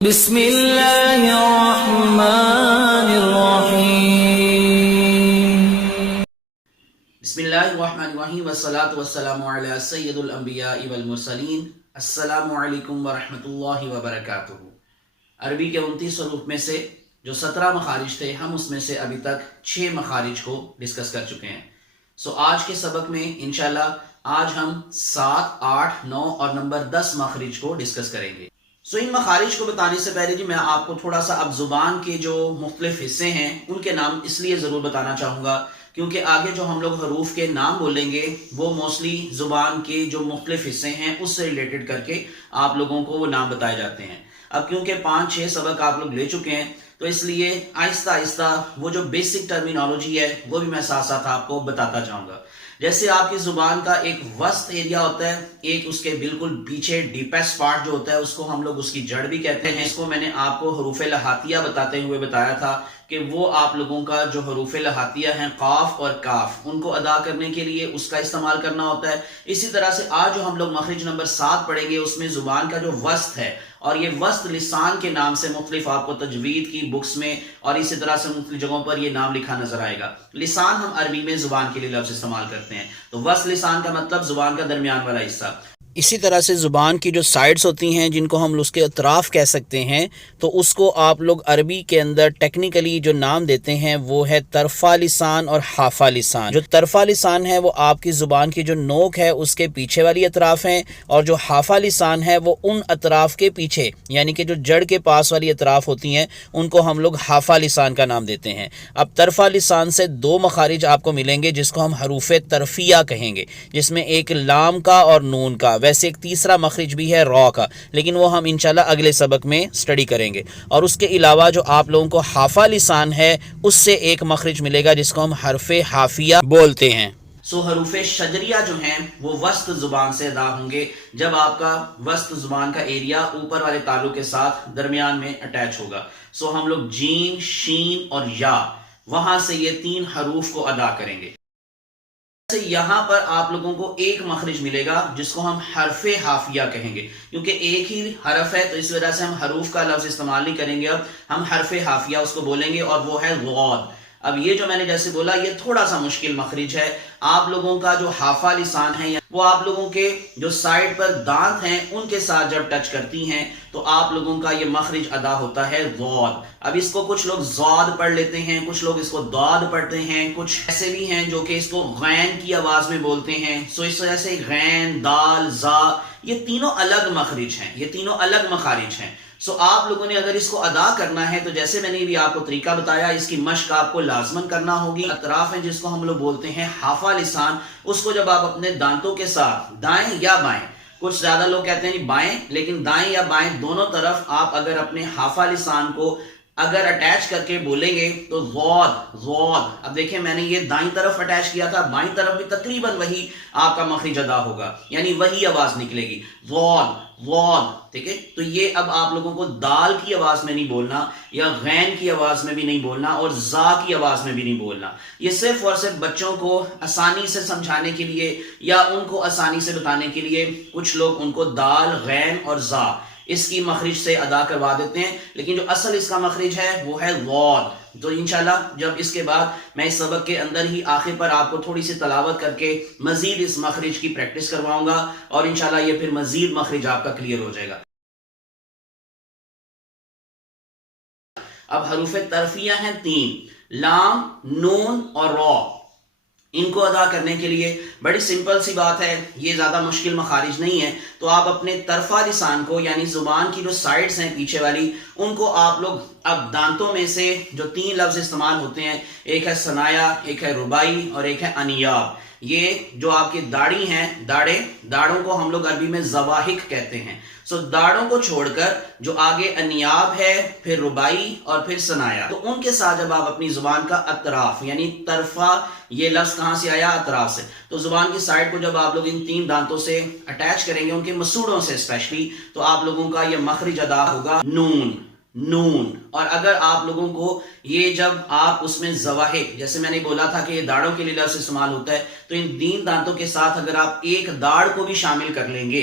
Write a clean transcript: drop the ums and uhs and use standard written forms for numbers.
بسم اللہ الرحمن الرحیم بسم اللہ الرحمن الرحیم والصلاة والسلام علی سید الانبیاء والمرسلین۔ السلام علیکم ورحمۃ اللہ وبرکاتہ۔ عربی کے 29 حروف میں سے جو 17 مخارج تھے، ہم اس میں سے ابھی تک 6 مخارج کو ڈسکس کر چکے ہیں۔ آج کے سبق میں انشاءاللہ آج ہم 7، 8، 9 اور نمبر 10 مخرج کو ڈسکس کریں گے۔ ان مخارج کو بتانے سے پہلے میں آپ کو تھوڑا سا اب زبان کے جو مختلف حصے ہیں ان کے نام اس لیے ضرور بتانا چاہوں گا کیونکہ آگے جو ہم لوگ حروف کے نام بولیں گے وہ موسٹلی زبان کے جو مختلف حصے ہیں اس سے ریلیٹڈ کر کے آپ لوگوں کو وہ نام بتائے جاتے ہیں۔ اب کیونکہ 5-6 سبق آپ لوگ لے چکے ہیں تو اس لیے آہستہ آہستہ وہ جو بیسک ٹرمینالوجی ہے وہ بھی میں ساتھ ساتھ آپ کو بتاتا جاؤں گا۔ جیسے آپ کی زبان کا ایک وسط ایریا ہوتا ہے، ایک اس کے بالکل پیچھے ڈیپسٹ پارٹ جو ہوتا ہے اس کو ہم لوگ اس کی جڑ بھی کہتے ہیں۔ اس کو میں نے آپ کو حروف لہاتیہ بتاتے ہوئے بتایا تھا کہ وہ آپ لوگوں کا جو حروف لہاتیہ ہیں قاف اور کاف، ان کو ادا کرنے کے لیے اس کا استعمال کرنا ہوتا ہے۔ اسی طرح سے آج جو ہم لوگ مخرج نمبر 7 پڑھیں گے اس میں زبان کا جو وسط ہے، اور یہ وسط لسان کے نام سے مختلف آپ کو تجوید کی بکس میں اور اسی طرح سے مختلف جگہوں پر یہ نام لکھا نظر آئے گا۔ لسان ہم عربی میں زبان کے لیے لفظ استعمال کرتے ہیں، تو وسط لسان کا مطلب زبان کا درمیان والا حصہ۔ اسی طرح سے زبان کی جو سائڈز ہوتی ہیں جن کو ہم اس کے اطراف کہہ سکتے ہیں، تو اس کو آپ لوگ عربی کے اندر ٹیکنیکلی جو نام دیتے ہیں وہ ہے طرفہ لسان اور حافہ لسان۔ جو طرفہ لسان ہے وہ آپ کی زبان کی جو نوک ہے اس کے پیچھے والی اطراف ہیں، اور جو حافہ لسان ہے وہ ان اطراف کے پیچھے یعنی کہ جو جڑ کے پاس والی اطراف ہوتی ہیں ان کو ہم لوگ حافہ لسان کا نام دیتے ہیں۔ اب طرفہ لسان سے 2 مخارج آپ کو ملیں گے جس کو ہم حروف طرفیہ کہیں گے، جس میں ایک لام کا اور نون کا، ویسے ایک تیسرا مخرج بھی ہے را کا، لیکن وہ ہم انشاءاللہ اگلے سبق میں سٹڈی کریں گے۔ اور اس کے علاوہ جو آپ لوگوں کو حافہ لسان ہے اس سے ایک مخرج ملے گا جس کو ہم حرف حافیہ بولتے ہیں۔ حروف شجریہ جو ہیں وہ وسط زبان سے ادا ہوں گے جب آپ کا وسط زبان کا ایریا اوپر والے تالو کے ساتھ درمیان میں اٹیچ ہوگا۔ ہم لوگ جیم، شین اور یا، وہاں سے یہ 3 حروف کو ادا کریں گے۔ یہاں پر آپ لوگوں کو ایک مخرج ملے گا جس کو ہم حرف حافیہ کہیں گے، کیونکہ ایک ہی حرف ہے تو اس وجہ سے ہم حروف کا لفظ استعمال نہیں کریں گے، اب ہم حرف حافیہ اس کو بولیں گے، اور وہ ہے غاد۔ اب یہ جو میں نے جیسے بولا یہ تھوڑا سا مشکل مخرج ہے۔ آپ لوگوں کا جو حافہ لسان ہے وہ آپ لوگوں کے جو سائڈ پر دانت ہیں ان کے ساتھ جب ٹچ کرتی ہیں تو آپ لوگوں کا یہ مخرج ادا ہوتا ہے غاد۔ اب اس کو کچھ لوگ زاد پڑھ لیتے ہیں، کچھ لوگ اس کو داد پڑھتے ہیں، کچھ ایسے بھی ہیں جو کہ اس کو غین کی آواز میں بولتے ہیں۔ اس وجہ سے غین، دال، زا، یہ تینوں الگ مخرج ہیں، یہ تینوں الگ مخارج ہیں۔ آپ لوگوں نے اگر اس کو ادا کرنا ہے تو جیسے میں نے بھی آپ کو طریقہ بتایا، اس کی مشق آپ کو لازمن کرنا ہوگی۔ اطراف ہیں جس کو ہم لوگ بولتے ہیں حافہ لسان، اس کو جب آپ اپنے دانتوں کے ساتھ دائیں یا بائیں، کچھ زیادہ لوگ کہتے ہیں بائیں، لیکن دائیں یا بائیں دونوں طرف آپ اگر اپنے حافہ لسان کو اگر اٹیچ کر کے بولیں گے تو غاد غاد۔ اب دیکھیں میں نے یہ دائیں طرف اٹیچ کیا تھا، بائیں طرف بھی تقریباً وہی آپ کا مخرج ادا ہوگا، یعنی وہی آواز نکلے گی، غاد غاد۔ ٹھیک ہے، تو یہ اب آپ لوگوں کو دال کی آواز میں نہیں بولنا، یا غین کی آواز میں بھی نہیں بولنا، اور زا کی آواز میں بھی نہیں بولنا۔ یہ صرف اور صرف بچوں کو آسانی سے سمجھانے کے لیے یا ان کو آسانی سے بتانے کے لیے کچھ لوگ ان کو دال، غین اور زا اس کی مخرج سے ادا کروا دیتے ہیں، لیکن جو اصل اس کا مخرج ہے وہ ہے غاد۔ تو انشاءاللہ جب اس کے بعد میں اس سبق کے اندر ہی آخر پر آپ کو تھوڑی سی تلاوت کر کے مزید اس مخرج کی پریکٹس کرواؤں گا، اور انشاءاللہ یہ پھر مزید مخرج آپ کا کلیئر ہو جائے گا۔ اب حروف طرفیہ ہیں 3، لام، نون اور را۔ ان کو ادا کرنے کے لیے بڑی سمپل سی بات ہے، یہ زیادہ مشکل مخارج نہیں ہے۔ تو آپ اپنے طرفہ لسان کو یعنی زبان کی جو سائڈز ہیں پیچھے والی، ان کو آپ لوگ اب دانتوں میں سے جو 3 لفظ استعمال ہوتے ہیں، ایک ہے ثنایا، ایک ہے ربائی اور ایک ہے انیاب۔ یہ جو آپ کی داڑھی ہیں، داڑھوں کو ہم لوگ عربی میں زواحق کہتے ہیں۔ داڑھوں کو چھوڑ کر جو آگے انیاب ہے، پھر ربائی اور پھر ثنایا، تو ان کے ساتھ جب آپ اپنی زبان کا اطراف یعنی طرفہ، یہ لفظ کہاں سے آیا؟ اطراف سے۔ تو زبان کی سائڈ کو جب آپ لوگ ان 3 دانتوں سے اٹیچ کریں گے، ان کے مسوڑوں سے اسپیشلی، تو آپ لوگوں کا یہ مخرج ادا ہوگا نون نون۔ اور اگر آپ لوگوں کو یہ جب آپ اس میں زواحق، جیسے میں نے بولا تھا کہ یہ داڑھوں کے لیے لفظ استعمال ہوتا ہے، تو ان 3 دانتوں کے ساتھ اگر آپ ایک داڑھ کو بھی شامل کر لیں گے